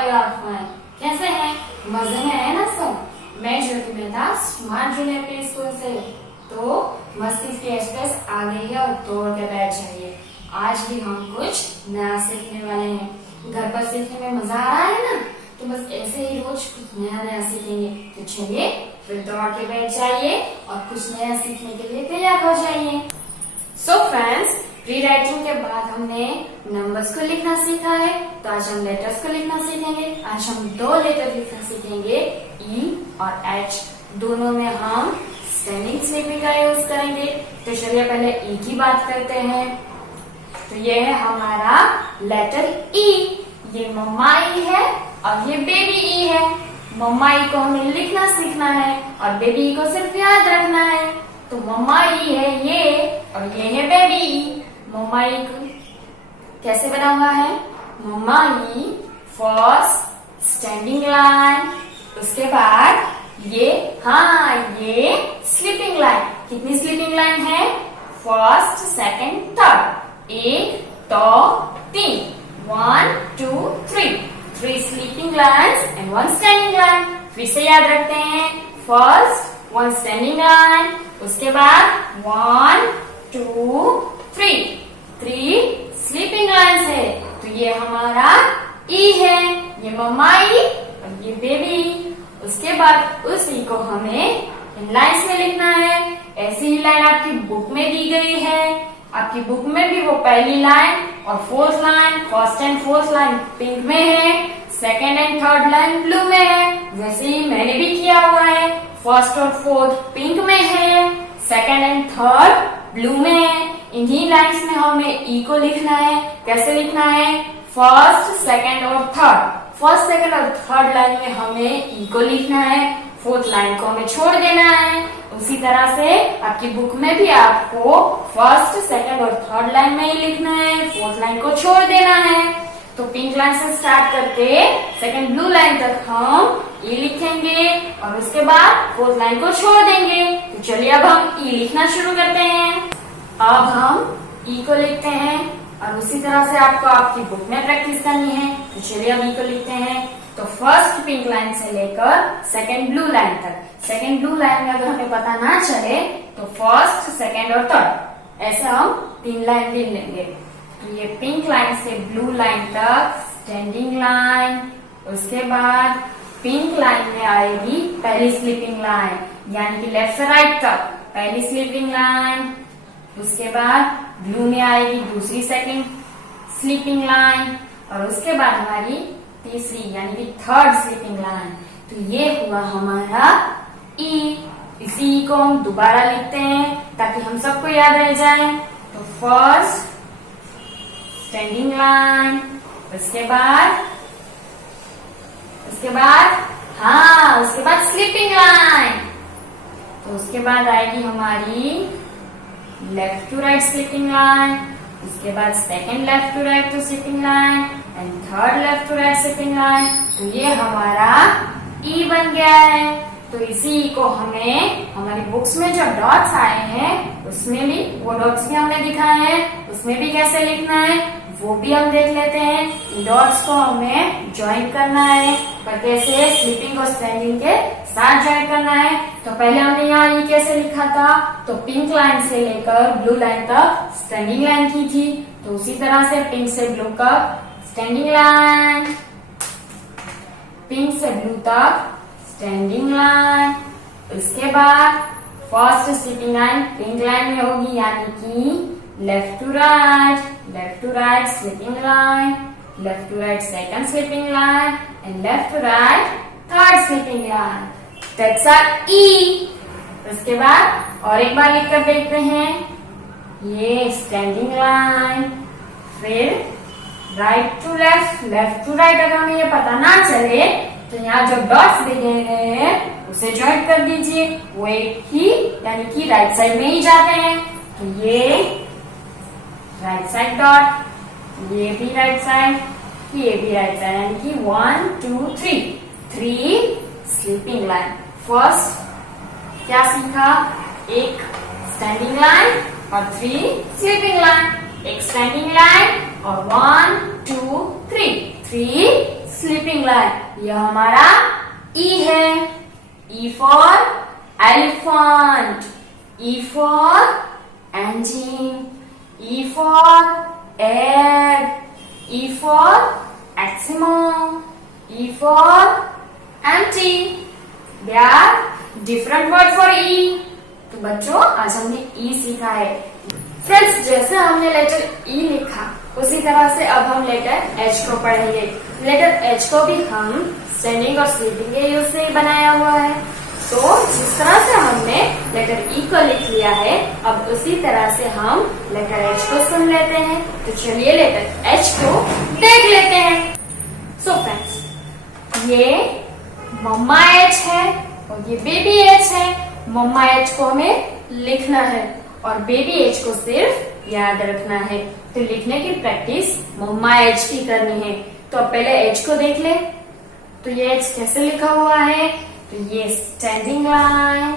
All your friend. कैसे हैं? मजे में है ना सब? मैं Jyoti Mehta smart junior play school से। तो मस्ती की एक्सप्रेस आ गई है और तोड़ के बैठ जाइए। आज भी हम कुछ नया सीखने वाले हैं। घर पर सीखने में मजा आ रहा है ना? तो बस ऐसे ही रोज कुछ नया नया सीखेंगे। तो चलिए फिर दौड़ के बैठ जाइए और कुछ नया सीखने के लिए तैयार हो जाइए। सो फ्रेंड्स, प्री राइटिंग के बाद हमने नंबर्स को लिखना सीखा है, तो आज हम लेटर्स को लिखना सीखेंगे। आज हम दो लेटर लिखना सीखेंगे, ई और एच। दोनों में हम स्टैंडिंग स्लीपिंग का यूज करेंगे। तो चलिए पहले ई की बात करते हैं। तो ये है हमारा लेटर ई। ये मम्मा ई है और ये बेबी ई है। मम्मा ई को हमें लिखना सीखना है और बेबी ई को सिर्फ याद रखना है। तो मम्मा ई है ये और ये है बेबी ई। मम्मा ई कैसे बना हुआ है? मम्मा ई फर्स्ट स्टैंडिंग लाइन, उसके बाद ये स्लीपिंग लाइन। कितनी स्लीपिंग लाइन है? First, second, third. एक, दो, तीन। 1, 2, 3। 3 sleeping lines and 1 standing line. फिर से याद रखते हैं। फर्स्ट 1 स्टैंडिंग लाइन, उसके बाद 1, 2, 3 स्लीपिंग लाइन्स है। तो ये हमारा ई है, ये मम्मा ई और ये बेबी ई। उसके बाद उस ई को हमें इन लाइन्स में लिखना है। ऐसी ही लाइन आपकी बुक में दी गई है। आपकी बुक में भी वो पहली लाइन और fourth line, first and fourth line pink में है, second and third line blue में है। वैसे ही मैंने भी किया हुआ है। फर्स्ट और फोर्थ पिंक में है, सेकेंड एंड थर्ड ब्लू में है। इन्हीं लाइन्स में हमें ई को लिखना है। कैसे लिखना है? फर्स्ट, सेकेंड और थर्ड। फर्स्ट, सेकेंड और थर्ड लाइन में हमें ई को लिखना है। फोर्थ लाइन को हमें छोड़ देना है। उसी तरह से आपकी बुक में भी आपको फर्स्ट, सेकेंड और थर्ड लाइन में ही लिखना है, फोर्थ लाइन को छोड़ देना है। तो पिंक लाइन से स्टार्ट करके सेकेंड ब्लू लाइन तक हम ई लिखेंगे और उसके बाद फोर्थ लाइन को छोड़ देंगे। तो चलिए अब हम ई लिखना शुरू करते हैं। अब हम ई को लिखते हैं और उसी तरह से आपको आपकी बुक में प्रैक्टिस करनी है। तो चलिए अब ई को लिखते हैं। तो फर्स्ट पिंक लाइन से लेकर सेकेंड ब्लू लाइन तक। सेकेंड ब्लू लाइन में अगर हमें पता ना चले तो फर्स्ट, सेकेंड और थर्ड ऐसे हम 3 लाइन लिख लेंगे। तो ये पिंक लाइन से ब्लू लाइन तक स्टैंडिंग लाइन, उसके बाद पिंक लाइन में आएगी पहली स्लीपिंग लाइन, यानी कि लेफ्ट से राइट तक पहली स्लीपिंग लाइन। उसके बाद ब्लू में आएगी दूसरी सेकंड स्लीपिंग लाइन और उसके बाद हमारी तीसरी यानी कि थर्ड स्लीपिंग लाइन। तो ये हुआ हमारा ई। इसी ई को हम दोबारा लिखते हैं ताकि हम सबको याद रह जाए। तो फर्स्ट स्टैंडिंग लाइन, उसके बाद स्लीपिंग लाइन। तो उसके बाद आएगी हमारी left to right sleeping line, उसके बाद second left to right to sleeping line and third left to right sleeping line. तो ये हमारा ई बन गया है। तो इसी ई को हमें हमारी बुक्स में जो डॉट्स आए हैं उसमें भी वो डॉट्स भी हमने दिखाए हैं, उसमें भी कैसे लिखना है वो भी हम देख लेते हैं। डॉट्स को हमें ज्वाइन करना है, पर कैसे? स्लीपिंग और स्टैंडिंग के साथ ज्वाइन करना है। तो पहले हमने यहाँ ई कैसे लिखा था? तो पिंक लाइन से लेकर ब्लू लाइन तक स्टैंडिंग लाइन की थी। तो उसी तरह से पिंक से ब्लू तक स्टैंडिंग लाइन, पिंक से ब्लू तक स्टैंडिंग लाइन। उसके बाद first sleeping line pink line में होगी, यानी कि left to right sleeping line, left to right second sleeping line and left to right third sleeping line. That's our E. उसके बाद और एक बार लिखकर देखते हैं। ये स्टैंडिंग लाइन, फिर right to left, left to right. अगर हमें ये पता ना चले तो यहाँ जो डॉट्स दिए गए हैं उसे ज्वाइन कर दीजिए। वो एक ही यानी कि राइट साइड में ही जाते हैं। तो ये राइट साइड डॉट, ये भी राइट साइड, ये भी राइट साइड, यानी कि 1, 2, 3 स्लीपिंग लाइन। फर्स्ट क्या सीखा? एक स्टैंडिंग लाइन और 3 स्लीपिंग लाइन। एक स्टैंडिंग लाइन और 1, 2, 3 स्लीपिंग लाइन। यह हमारा ई है। E for elephant, E for engine, E for egg, E for eczema, E for empty. There are different word for E. तो बच्चों आज हमने E सीखा है। फ्रेंड्स जैसे हमने लेटर E लिखा उसी तरह से अब हम लेटर H को पढ़ेंगे। लेटर H को भी हम स्टैंडिंग और स्लीपिंग के यूज से बनाया हुआ है। तो जिस तरह से हमने लेटर ई को लिख लिया है अब उसी तरह से हम लेटर एच को सुन लेते हैं। तो चलिए लेटर एच को देख लेते हैं। सो फ्रेंड्स ये मम्मा एच है और ये बेबी एच है। मम्मा एच को हमें लिखना है और बेबी एच को सिर्फ याद रखना है। तो लिखने की प्रैक्टिस मम्मा एच की करनी है। तो अब पहले एच को देख ले। तो ये एच कैसे लिखा हुआ है? तो ये standing line,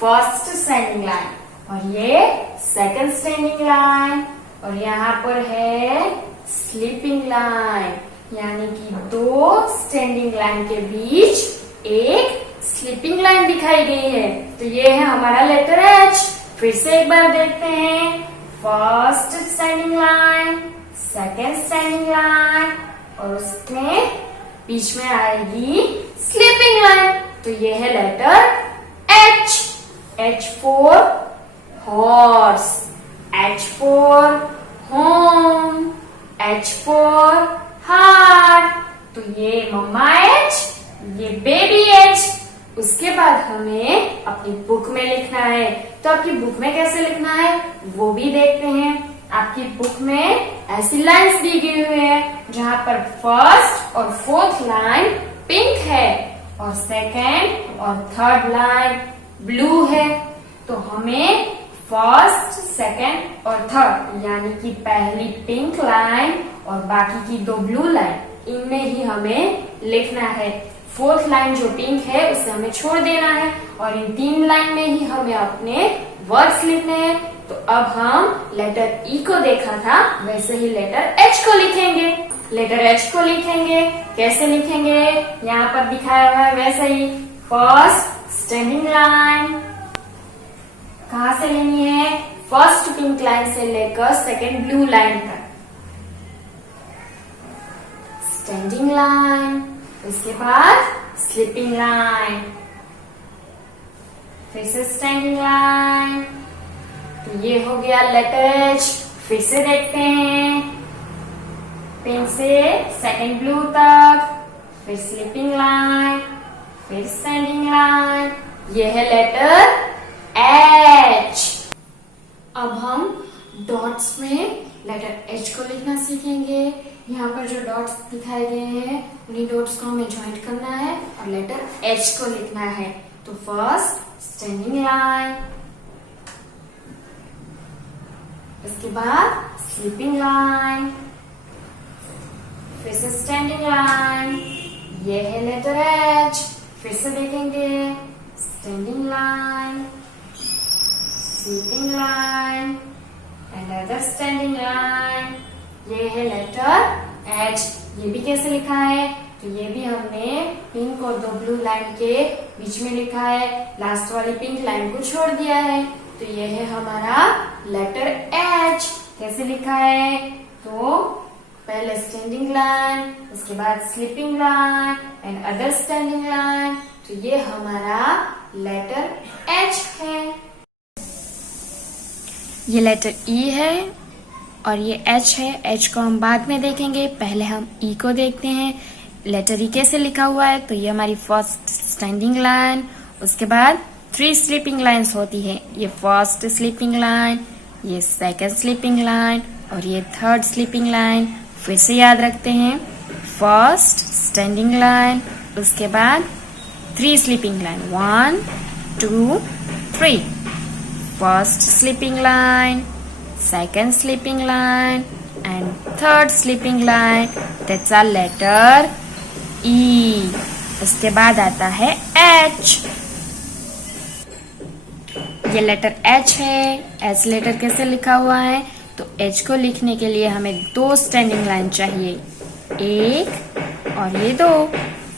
first standing line और ये सेकंड स्टैंडिंग लाइन और यहाँ पर है स्लीपिंग लाइन, यानी कि दो स्टैंडिंग लाइन के बीच एक स्लीपिंग लाइन दिखाई गई है। तो ये है हमारा लेटर एच। फिर से एक बार देखते हैं। First standing line, second standing line और उसमें बीच में आएगी स्लीपिंग लाइन। तो ये है letter H. H for horse, H for home, H for heart. तो ये मम्मा एच, ये बेबी एच। उसके बाद हमें अपनी बुक में लिखना है। तो आपकी बुक में कैसे लिखना है वो भी देखते हैं। आपकी बुक में ऐसी लाइंस दी गई हुई है जहाँ पर फर्स्ट और फोर्थ लाइन पिंक है और सेकेंड और थर्ड लाइन ब्लू है। तो हमें फर्स्ट, सेकेंड और थर्ड यानी कि पहली पिंक लाइन और बाकी की दो ब्लू लाइन इनमें ही हमें लिखना है। फोर्थ लाइन जो पिंक है उसे हमें छोड़ देना है और इन तीन लाइन में ही हमें अपने वर्ड्स लिखने हैं। तो अब हम लेटर ई को देखा था वैसे ही लेटर एच को लिखेंगे। लेटर एच को लिखेंगे कैसे लिखेंगे? यहाँ पर दिखाया हुआ है वैसे ही। फर्स्ट स्टैंडिंग लाइन कहाँ से लेनी है? फर्स्ट पिंक लाइन से लेकर सेकेंड ब्लू लाइन तक स्टैंडिंग लाइन, उसके बाद स्लीपिंग लाइन, फिर से स्टैंडिंग लाइन। तो ये हो गया लेटर एच। फिर से देखते हैं पिंक से सेकेंड ब्लू तक, फिर स्लीपिंग लाइन, फिर स्टैंडिंग लाइन। ये है लेटर एच। अब हम डॉट्स में लेटर एच को लिखना सीखेंगे। यहाँ पर जो डॉट्स दिखाए गए हैं उन्हीं डॉट्स को हमें ज्वाइंट करना है और लेटर एच को लिखना है। तो फर्स्ट स्टैंडिंग लाइन, उसके बाद स्लीपिंग लाइन, फिर से स्टैंडिंग लाइन। ये है लेटर एच। फिर से देखेंगे standing line, sleeping line and other standing line. ये है लेटर एच। ये भी कैसे लिखा है? तो ये भी हमने पिंक और दो ब्लू लाइन के बीच में लिखा है। लास्ट वाली पिंक लाइन को छोड़ दिया है। तो ये है हमारा लेटर एच। कैसे लिखा है? तो पहले स्टैंडिंग लाइन, उसके बाद sleeping line and other standing line. तो ये हमारा लेटर एच है। ये लेटर ई है और ये एच है। एच को हम बाद में देखेंगे, पहले हम ई को देखते हैं। लेटर ई कैसे लिखा हुआ है? तो ये हमारी फर्स्ट स्टैंडिंग लाइन, उसके बाद 3 स्लीपिंग लाइन्स होती है। ये फर्स्ट स्लीपिंग लाइन, ये सेकंड स्लीपिंग लाइन और ये थर्ड स्लीपिंग लाइन। फिर से याद रखते हैं। फर्स्ट स्टैंडिंग लाइन, उसके बाद 3 sleeping line, 1 2 3। First sleeping line, second sleeping line and third sleeping line. That's our letter E. उसके बाद आता है H. ये लेटर H है। H लेटर कैसे लिखा हुआ है? तो H को लिखने के लिए हमें 2 स्टैंडिंग लाइन चाहिए, एक और ये दो,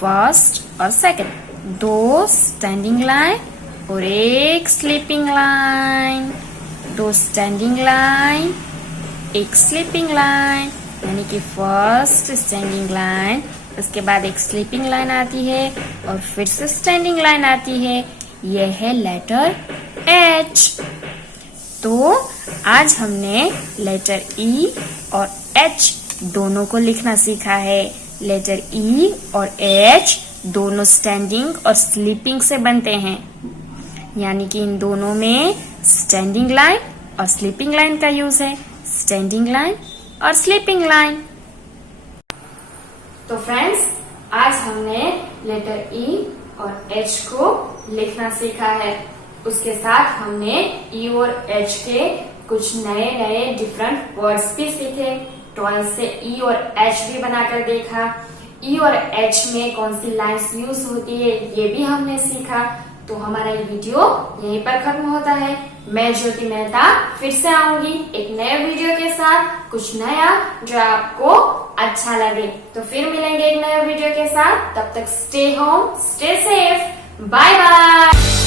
फर्स्ट और सेकंड, दो स्टैंडिंग लाइन और एक स्लीपिंग लाइन, दो स्टैंडिंग लाइन, एक स्लीपिंग लाइन, यानी कि फर्स्ट स्टैंडिंग लाइन, उसके बाद एक स्लीपिंग लाइन आती है और फिर से स्टैंडिंग लाइन आती है। यह है लेटर एच। तो आज हमने लेटर ई और एच दोनों को लिखना सीखा है। लेटर ई और एच दोनों स्टैंडिंग और स्लीपिंग से बनते हैं, यानी कि इन दोनों में स्टैंडिंग लाइन और स्लीपिंग लाइन का यूज है। स्टैंडिंग लाइन और स्लीपिंग लाइन। तो फ्रेंड्स, आज हमने लेटर ई और एच को लिखना सीखा है। उसके साथ हमने ई और एच के कुछ नए नए डिफरेंट वर्ड्स भी सीखे। टॉयज से ई और एच भी बनाकर देखा। ई और एच में कौन सी लाइन्स यूज होती है ये भी हमने सीखा। तो हमारा ये वीडियो यहीं पर खत्म होता है। मैं ज्योति मेहता फिर से आऊंगी एक नए वीडियो के साथ, कुछ नया जो आपको अच्छा लगे। तो फिर मिलेंगे एक नए वीडियो के साथ। तब तक stay home, stay safe, bye bye.